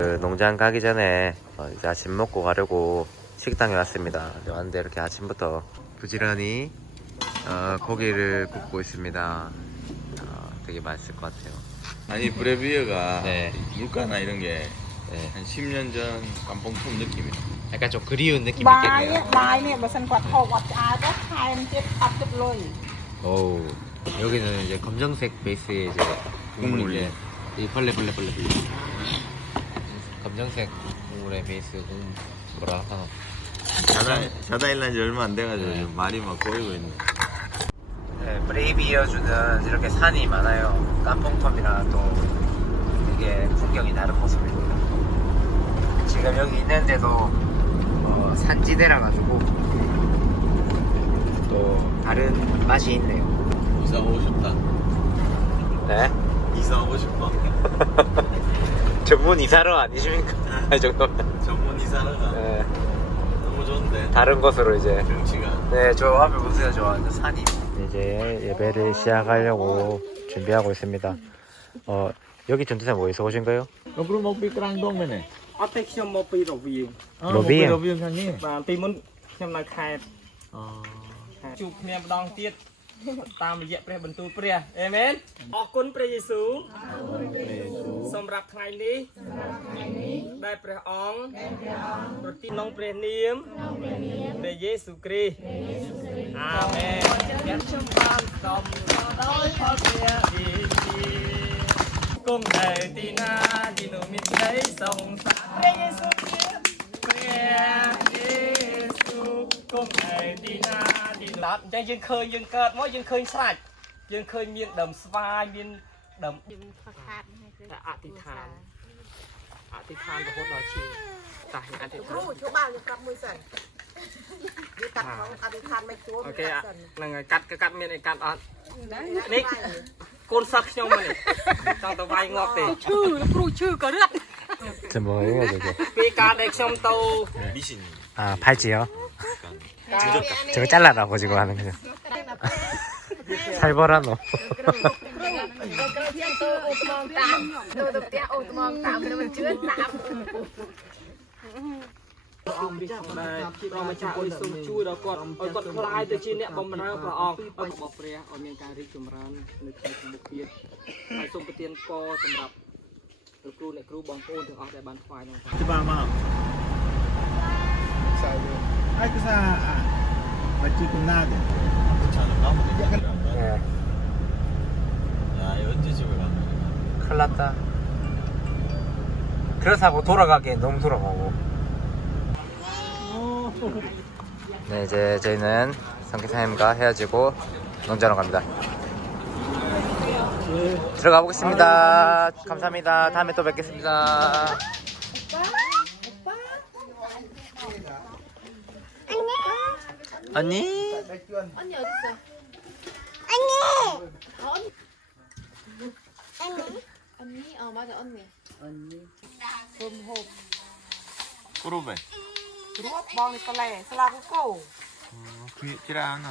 그 농장 가기 전에 이제 아침 먹고 가려고 식당에 왔습니다. 왔는데 이렇게 아침부터 부지런히 고기를 굽고 있습니다. 되게 맛있을 것 같아요. 아니 브레비어가 네. 물가나 이런 게 네. 한 10년 전 깜뽕통 느낌이야. 약간 좀 그리운 느낌이 Bài 있겠네요. bài này mà sân quạt hộp quạt áo đó hai em chết áp chụp lôi. 오, 여기는 이제 검정색 베이스의 이제 국물인데 이 벌레 검정색 국물의 베이스 뭐라 하나. 자다일난 지 얼마 안 돼가지고 지금 말이 막 꼬이고 있네. 네, 브레이비어주는 이렇게 산이 많아요. 깜뽕섬이랑 또 되게 풍경이 다른 모습입니다. 지금 여기 있는데도 산지대라 가지고 또 다른 맛이 있네요. 이사 오고 싶다. 네? 이사 오고 싶어. 전문 이사로 아니십니까? 이 정도면. 전문 이사라가 네, 너무 좋은데. 다른 곳으로 이제. 경치가. 네, 저 앞에 보세요. 저 완전 산이. 이제 예배를 시작하려고 준비하고 있습니다. 여기 전투사 어디서 오신 거예요? 옆으로 먹비그랑 동네네. អត់ទេខ្ញុំមកពីរវាង 로비ing. 로비ing 향이. បាទពីមុនខ្ញុំនៅខេត្ត 어. ជួបគ្នាម្ដងទៀតតាមរយៈព្រះបន្ទូលព្រះអេមែនអរគុណព្រះយេស៊ូវសម្រាប់ថ្ងៃនេះដែលព្រះអង្គប្រទានក្នុងព្រះនាមព្រះយេស៊ូវគ្រីស្ទអាមែនខ្ញុំបានសំដោយផលព្រះវិញ្ញាណគង់នៅទីណាទីនោះមានក្តីសង្សារព្រះយេស៊ូវជាព្រះយេស៊ូវគង់នៅទីណាទីនោះអញ្ចឹងយើងឃើញយើងកើតមកយើងឃើញស្រេចយើងឃើញមានដើមស្វាយមានដើមតែអធិដ្ឋានរហូតដល់ឈឺតាអធិដ្ឋាន គ្រូជួយបើយើងប្រាប់មួយសិនវាកាត់ផងអធិដ្ឋានមិនជួប អូ វា ខេ កាត់សិន ហ្នឹងហើយកាត់មានអីកាត់អត់នេះកូនសិស្សខ្ញុំហ្នឹងចង់ទៅវាយងាប់ទេឈឺគ្រូឈឺក៏រត់ 저 뭐예요, 저게? ពីការដែលខ្ញុំទៅ 미신. 아, 팔찌요? 저거 잘라라고 지금 하는 거죠. 살벌한 놈. ទៅអូត្មងតាមទៅផ្ទះអូត្មងតាមមិនជឿតាម ព្រះអង្គម្ចាស់ដែលព្រះម្ចាស់អើយសូមជួយដល់គាត់ឲ្យគាត់ខ្លាយទៅជាអ្នកបម្រើព្រះអង្គរបស់ព្រះឲ្យមានការរីកចម្រើននៅក្នុងមុខទៀតហើយសូមប្រទានពរសម្រាប់លោកគ្រូអ្នកគ្រូបងប្អូនទាំងអស់ដែលបានថ្វាយក្នុងការ 집안 막. Ai cứ xa à mà chưa cùng na kìa. 괜찮은가? 네. 야, 이거 언제 집에 가는 거야? 큰일 났다. 그렇다고 돌아가기엔 너무 돌아가고. 네, 이제 저희는 성기사님과 헤어지고 농장으로 갑니다. 들어가 보겠습니다. 감사합니다. 다음에 또 뵙겠습니다. 언니? 언니 어디 있어? 언니 맞아 언니 꼬로베. គ្រួបងនេះកលែស្លាប់គោ 그게 지라 하나.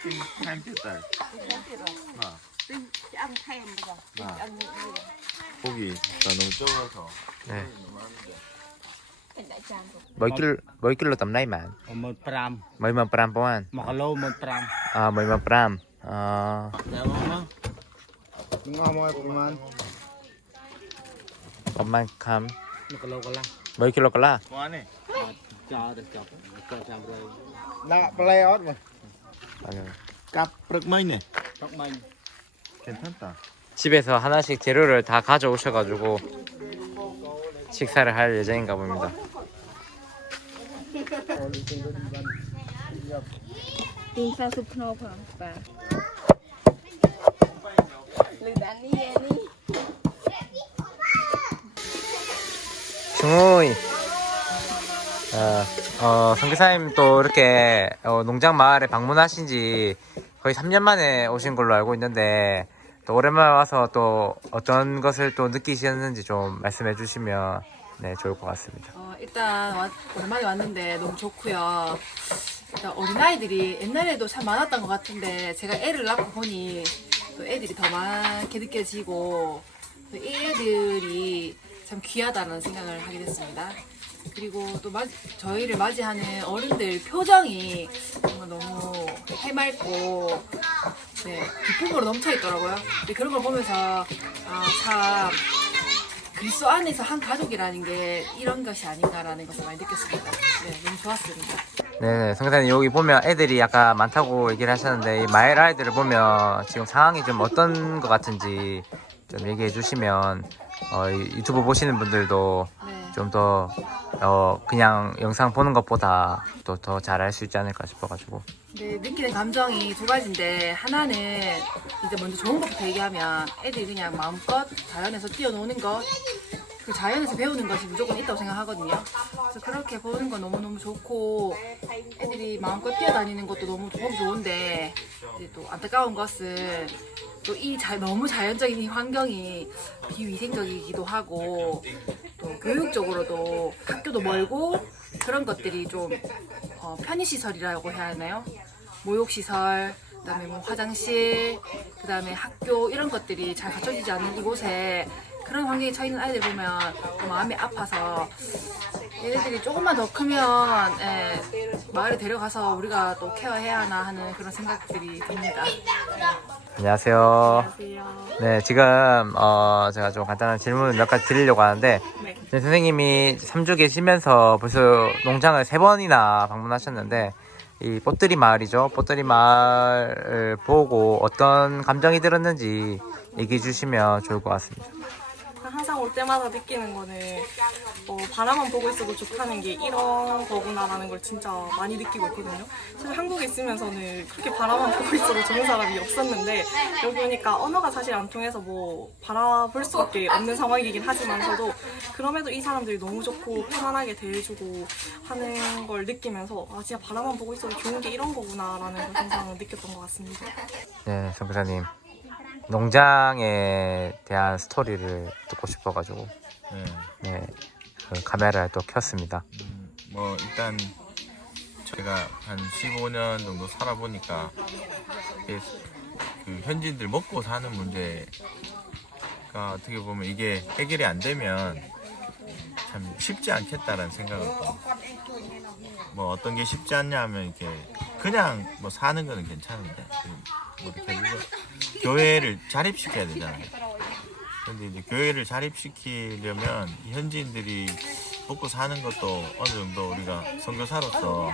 지금 타임 됐다. 나. ឆ្អឹងថែមបង 나. 고기 나 너무 적어서. 네. ពេញដាក់ចានទៅ mấy kilo tầm nay mà 15 mấy mà pram po anh 1 គីឡូ15 mấy mà pram 야, 엄마. ងអស់មកប្រហែល 엄만 감 1គីឡូកន្លះ mấy kilo cả là 뭐하네? ចោលទៅចប់ក៏ចាំរើ ដាក់ប្លែអត់មក 깝 프럭마이네. ទឹកបាញ់ 괜찮다. 집에서 하나씩 재료를 다 가져오셔가지고 식사를 할 예정인가 봅니다. ទីសាស៊ុបភ្នោផងបាទលឺដល់នេះនេះ 중우이 성기사님 또 이렇게 농장 마을에 방문하신 지 거의 3년 만에 오신 걸로 알고 있는데 또 오랜만에 와서 또 어떤 것을 또 느끼셨는지 좀 말씀해 주시면 네, 좋을 것 같습니다. 일단 오랜만에 왔는데 너무 좋고요. 일단 어린아이들이 옛날에도 참 많았던 것 같은데 제가 애를 낳고 보니 또 애들이 더 많게 느껴지고 또 이 애들이 참 귀하다는 생각을 하게 됐습니다. 그리고 또 저희를 맞이하는 어른들 표정이 정말 너무 해맑고 네, 기쁨으로 넘쳐 있더라고요. 근데 그런 걸 보면서 참 그리스도 안에서 한 가족이라는 게 이런 것이 아닌가라는 것을 많이 느꼈습니다. 네, 너무 좋았습니다. 네, 성사님 여기 보면 애들이 약간 많다고 얘기를 하셨는데 이 마을 아이들을 보면 지금 상황이 좀 어떤 것 같은지 좀 얘기해 주시면 이 유튜브 보시는 분들도 네. 좀 더 그냥 영상 보는 것보다 또 더 잘할 수 있지 않을까 싶어가지고. 네, 느끼는 감정이 두 가지인데 하나는 이제 먼저 좋은 것부터 얘기하면 애들이 그냥 마음껏 자연에서 뛰어노는 것, 그 자연에서 배우는 것이 무조건 있다고 생각하거든요. 그래서 그렇게 보는 건 너무너무 좋고 애들이 마음껏 뛰어다니는 것도 너무 좋은데 이제 또 안타까운 것은 또 이 너무 자연적인 이 환경이 비위생적이기도 하고 또 교육적으로도 학교도 멀고 그런 것들이 좀 편의시설이라고 해야 하나요? 모욕시설, 그다음에 뭐 화장실, 그다음에 학교 이런 것들이 잘 갖춰지지 않는 이곳에 그런 환경에 처해 있는 아이들 보면 마음이 아파서 얘네들이 조금만 더 크면 마을에 데려가서 우리가 또 케어해야 하나 하는 그런 생각들이 듭니다. 안녕하세요. 네, 지금 제가 좀 간단한 질문을 몇 가지 드리려고 하는데 네. 선생님이 3주 계시면서 벌써 농장을 3번이나 방문하셨는데 이 뽀뜨리 마을이죠. 뽀뜨리 마을을 보고 어떤 감정이 들었는지 얘기해 주시면 좋을 것 같습니다. 항상 올 때마다 느끼는 거는 바라만 보고 있어도 좋다는 게 이런 거구나라는 걸 진짜 많이 느끼고 있거든요. 사실 한국에 있으면서는 그렇게 바라만 보고 있어도 좋은 사람이 없었는데 여기 오니까 언어가 사실 안 통해서 뭐 바라볼 수밖에 없는 상황이긴 하지만서도 그럼에도 이 사람들이 너무 좋고 편안하게 대해주고 하는 걸 느끼면서 진짜 바라만 보고 있어도 좋은 게 이런 거구나라는 걸 항상 느꼈던 것 같습니다. 네, 선교사님. 농장에 대한 스토리를 듣고 싶어가지고 네, 그 카메라를 또 켰습니다. 뭐 일단 제가 한 15년 정도 살아보니까 그 현지인들 먹고 사는 문제가 어떻게 보면 이게 해결이 안 되면 참 쉽지 않겠다라는 생각을 뭐 어떤 게 쉽지 않냐 하면 이렇게 그냥 뭐 사는 거는 괜찮은데 뭐 이렇게 교회를 자립시켜야 되잖아요. 근데 이제 교회를 자립시키려면 현지인들이 먹고 사는 것도 어느 정도 우리가 선교사로서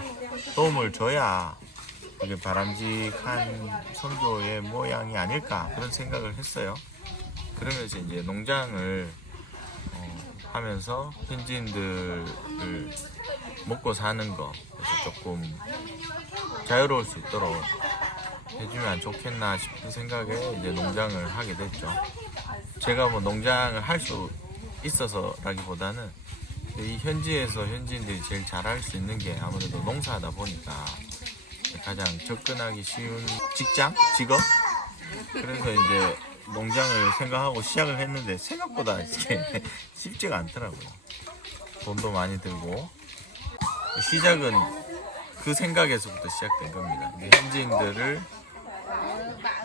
도움을 줘야 이게 바람직한 선교의 모양이 아닐까 그런 생각을 했어요. 그러면서 이제 농장을 하면서 현지인들을 먹고 사는 거 그래서 조금 자유로울 수 있도록 해주면 좋겠나 싶은 생각에 이제 농장을 하게 됐죠. 제가 뭐 농장을 할 수 있어서라기보다는 이 현지에서 현지인들이 제일 잘할 수 있는 게 아무래도 농사하다 보니까 가장 접근하기 쉬운 직업? 그래서 이제 농장을 생각하고 시작을 했는데 생각보다 이게 쉽지가 않더라고요. 돈도 많이 들고 시작은 그 생각에서부터 시작된 겁니다. 현지인들을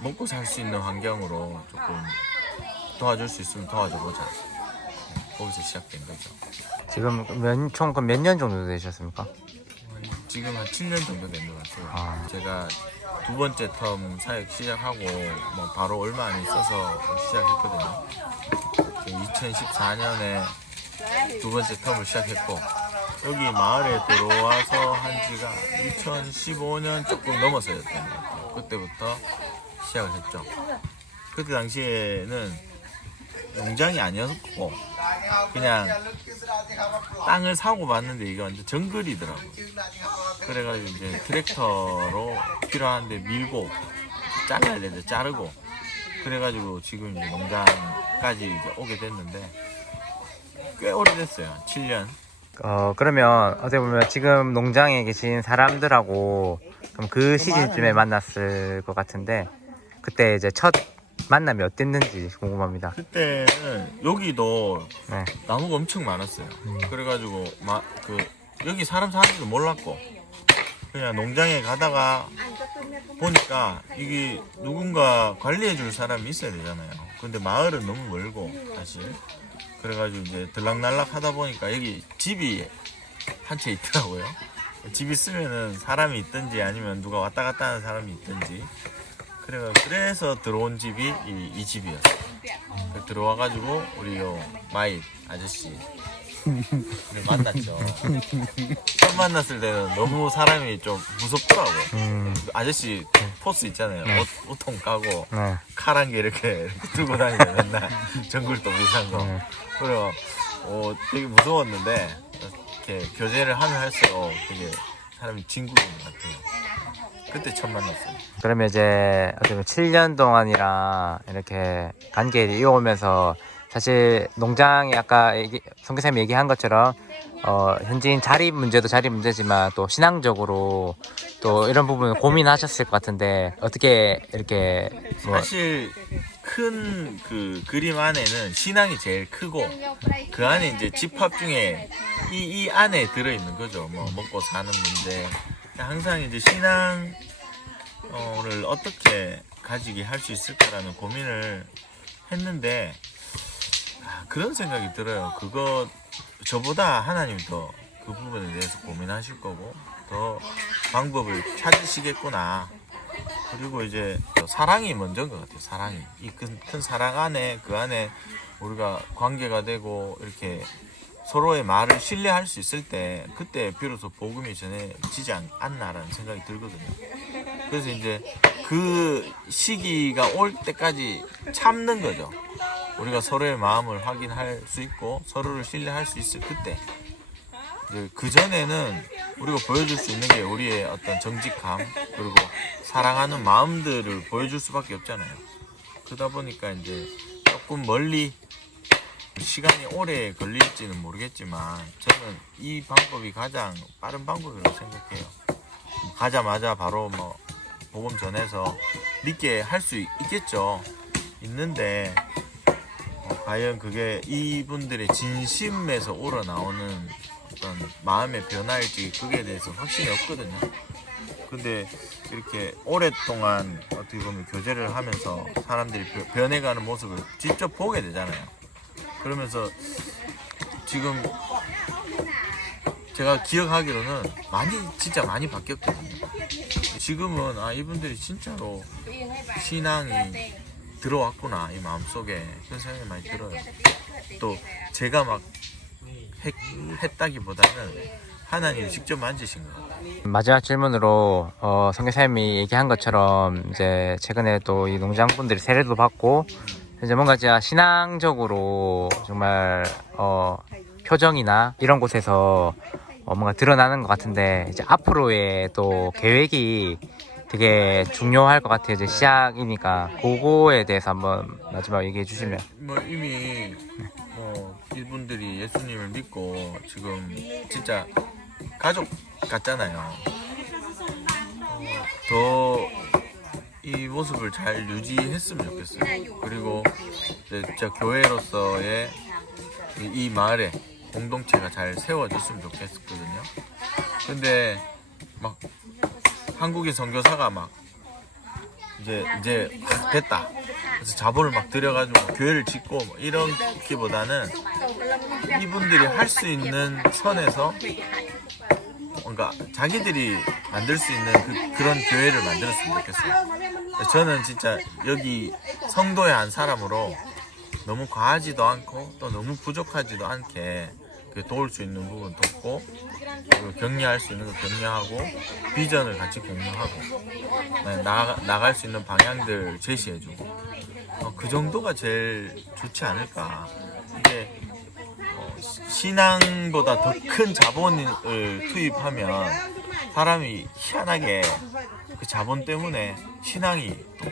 먹고 살 수 있는 환경으로 조금 도와줄 수 있으면 도와줘보자. 거기서 시작된 거죠. 지금 총 몇 년 정도 되셨습니까? 지금 한 7년 정도 된 것 같아요. 제가 두 번째 텀 사역 시작하고 뭐 바로 얼마 안 있어서 시작했거든요. 2014년에 두 번째 텀을 시작했고 여기 마을에 들어와서 한 지가 2015년 조금 넘어서였던 것 같아요. 그때부터 시작을 했죠. 그때 당시에는 농장이 아니었고 그냥 땅을 사고 봤는데 이게 완전 정글이더라고요. 그래가지고 이제 트랙터로 필요한데 밀고 잘라야 되는데 자르고 그래가지고 지금 이제 농장까지 이제 오게 됐는데 꽤 오래됐어요. 7년. 그러면 어떻게 보면 지금 농장에 계신 사람들하고 그럼 그 시즌쯤에 만났을 것 같은데 그때 이제 첫 만남이 어땠는지 궁금합니다. 그때는 여기도 네. 나무가 엄청 많았어요. 그래가지고 여기 사람 사는지도 몰랐고 그냥 농장에 가다가 보니까 이게 누군가 관리해줄 사람이 있어야 되잖아요. 근데 마을은 너무 멀고 사실 그래가지고 이제 들락날락 하다 보니까 여기 집이 한 채 있더라고요. 집 있으면은 사람이 있든지 아니면 누가 왔다 갔다 하는 사람이 있든지 그래서 들어온 집이 이 집이었어요. 들어와가지고 우리 요 마이 아저씨 만났죠. 처음 만났을 때는 너무 사람이 좀 무섭더라고. 아저씨 포스 있잖아요. 옷통 까고 네. 칼 한 개 이렇게 들고 다니는 맨날 정글도 비싼 거. 그래서 되게 무서웠는데 이렇게 교제를 하면 할수록 되게 사람이 진국인 것 같아요. 그때 처음 만났어요. 그러면 이제 어떻게 보면 7년 동안이랑 이렇게 관계를 이어오면서 사실 농장이 아까 선교사님이 얘기한 것처럼 현지인 자리 문제도 자리 문제지만 또 신앙적으로 또 이런 부분 고민하셨을 것 같은데 어떻게 이렇게 사실 큰 그 그림 안에는 신앙이 제일 크고 그 안에 이제 집합 중에 이 안에 들어있는 거죠. 뭐 먹고 사는 문제. 항상 이제 신앙을 어떻게 가지게 할 수 있을까라는 고민을 했는데 그런 생각이 들어요. 그거 저보다 하나님 더 그 부분에 대해서 고민하실 거고 더 방법을 찾으시겠구나. 그리고 이제 사랑이 먼저인 것 같아요. 사랑이 이 큰 사랑 안에 그 안에 우리가 관계가 되고 이렇게 서로의 말을 신뢰할 수 있을 때 그때 비로소 복음이 전해지지 않나라는 생각이 들거든요. 그래서 이제 그 시기가 올 때까지 참는 거죠. 우리가 서로의 마음을 확인할 수 있고 서로를 신뢰할 수 있을 그때. 그 전에는 우리가 보여줄 수 있는 게 우리의 어떤 정직함 그리고 사랑하는 마음들을 보여줄 수밖에 없잖아요. 그러다 보니까 이제 조금 멀리 시간이 오래 걸릴지는 모르겠지만 저는 이 방법이 가장 빠른 방법이라고 생각해요. 가자마자 바로 뭐 복음 전해서 믿게 할 수 있겠죠. 있는데 과연 그게 이분들의 진심에서 우러나오는 어떤 마음의 변화일지 그게 대해서 확신이 없거든요. 근데 이렇게 오랫동안 어떻게 보면 교제를 하면서 사람들이 변해가는 모습을 직접 보게 되잖아요. 그러면서 지금 제가 기억하기로는 진짜 많이 바뀌었거든요. 지금은 이분들이 진짜로 신앙이 들어왔구나 이 마음속에 그런 생각이 많이 들어요. 또 제가 막 했다기보다는 하나님이 직접 만지신 것 같아요. 마지막 질문으로 선교사님이 얘기한 것처럼 이제 최근에 또 이 농장분들이 세례도 받고 이제 뭔가 진짜 신앙적으로 정말 표정이나 이런 곳에서 뭔가 드러나는 것 같은데 이제 앞으로의 또 계획이 되게 중요할 것 같아요. 이제 시작이니까 그거에 대해서 한번 마지막 얘기해 주시면. 뭐 이미 이분들이 예수님을 믿고 지금 진짜 가족 같잖아요. 더 이 모습을 잘 유지했으면 좋겠어요. 그리고 진짜 교회로서의 이 마을에 공동체가 잘 세워졌으면 좋겠거든요. 근데 막 한국의 선교사가 막 이제 됐다. 그래서 자본을 막 들여가지고 교회를 짓고 뭐 이런기보다는 이분들이 할 수 있는 선에서 뭔가 자기들이 만들 수 있는 그런 교회를 만들었으면 좋겠어요. 저는 진짜 여기 성도의 한 사람으로 너무 과하지도 않고 또 너무 부족하지도 않게 도울 수 있는 부분 돕고 그리고 격려할 수 있는 거 격려하고 비전을 같이 공유하고 나갈 수 있는 방향들 제시해주고 그 정도가 제일 좋지 않을까. 이게 신앙보다 더 큰 자본을 투입하면 사람이 희한하게 그 자본 때문에 신앙이 또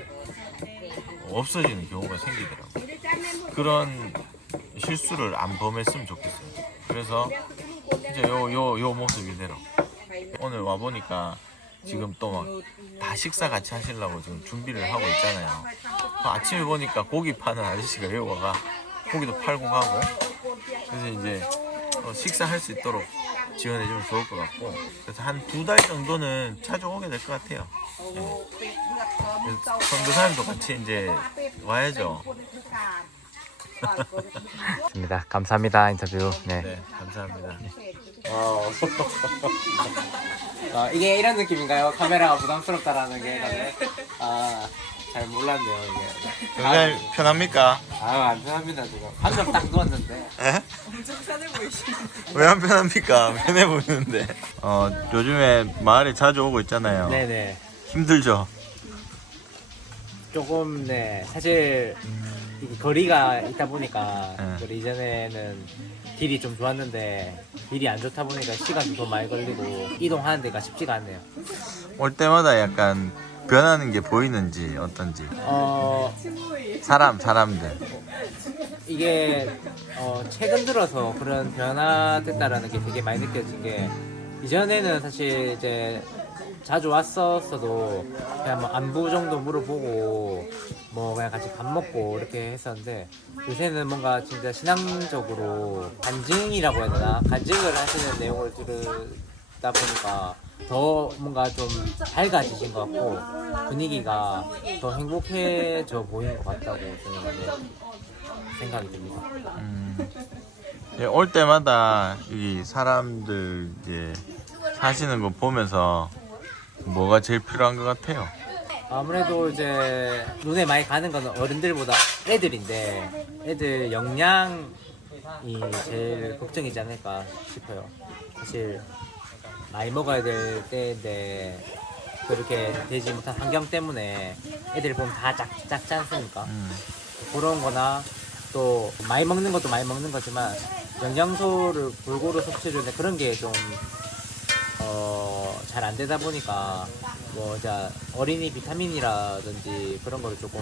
없어지는 경우가 생기더라고요. 그런 실수를 안 범했으면 좋겠어요. 그래서 이제 요 모습 이대로 오늘 와보니까 지금 또 막 다 식사 같이 하시려고 지금 준비를 하고 있잖아요. 아침에 보니까 고기 파는 아저씨가 여기 와가 고기도 팔고 가고 그래서 이제 식사할 수 있도록 지원해주면 좋을 것 같고 그래서 한 2달 정도는 자주 오게 될 것 같아요. 선교사님도 같이 이제 와야죠. 좋습니다. 감사합니다 인터뷰. 네. 네, 감사합니다. 이게 이런 느낌인가요? 카메라가 부담스럽다라는 게 나는 잘 몰랐네요 이게. 굉장히 편합니까? 안 편합니다 지금. 방금 딱 누웠는데. 왜 안 편합니까? 편해 보이는데. 요즘에 마을에 자주 오고 있잖아요. 네네. 힘들죠? 조금 네 사실 이게 거리가 있다 보니까 네. 우리 이전에는 길이 좀 좋았는데 길이 안 좋다 보니까 시간도 좀 많이 걸리고 이동하는 데가 쉽지가 않네요. 올 때마다 약간 변하는 게 보이는지 어떤지. 사람들. 이게 최근 들어서 그런 변화됐다라는 게 되게 많이 느껴진 게 이전에는 사실 이제 자주 왔었어도 그냥 뭐 안부 정도 물어보고 뭐 그냥 같이 밥 먹고 이렇게 했었는데 요새는 뭔가 진짜 신앙적으로 간증이라고 해야 되나? 간증을 하시는 내용을 들으다 보니까 더 뭔가 좀 밝아지신 것 같고 분위기가 더 행복해져 보이는 것 같다고 저는 생각이 듭니다. 예, 올 때마다 이 사람들 이제 사시는 거 보면서 뭐가 제일 필요한 것 같아요? 아무래도 이제 눈에 많이 가는 거는 어른들보다 애들인데 애들 영양이 제일 걱정이지 않을까 싶어요. 사실 많이 먹어야 될 때인데 그렇게 되지 못한 환경 때문에 애들 보면 다 작지 않습니까? 그런 거나 또 많이 먹는 것도 많이 먹는 거지만 영양소를 골고루 섭취를 했는데 그런 게 좀 잘 안 되다 보니까 뭐 자 어린이 비타민이라든지 그런 거를 조금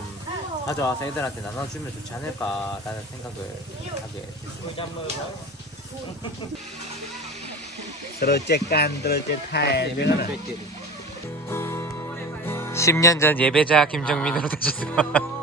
가져와서 애들한테 나눠주면 좋지 않을까라는 생각을 하게 됐습니다. Terus cekan, terus cekai. 10년 전 예배자 김정민으로 되셨어요.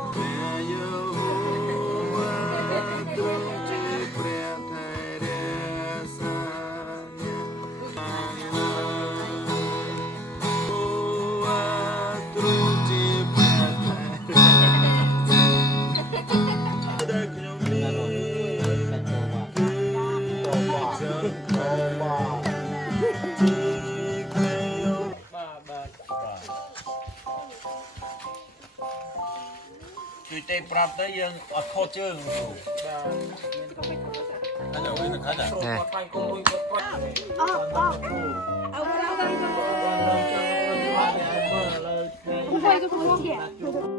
Kita pernah tu yang aku ceng. 가자, 우리는 가자. 네. Không phải cái không kia.